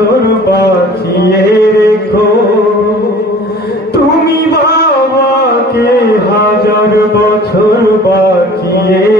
বছর বাঁচিয়ে রেখো। তুমি বাবাকে হাজার বছর বাঁচিয়ে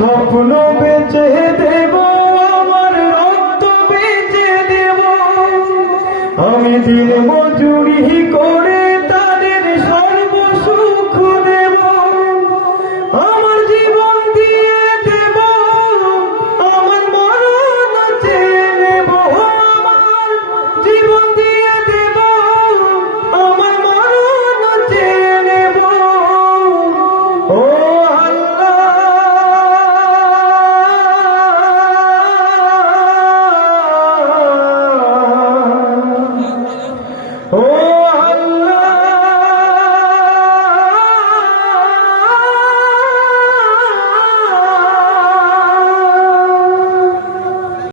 স্বপ্ন বেঁচে দেব আমার রক্ত বেঁচে দেব। আমি দিন মজুরি করে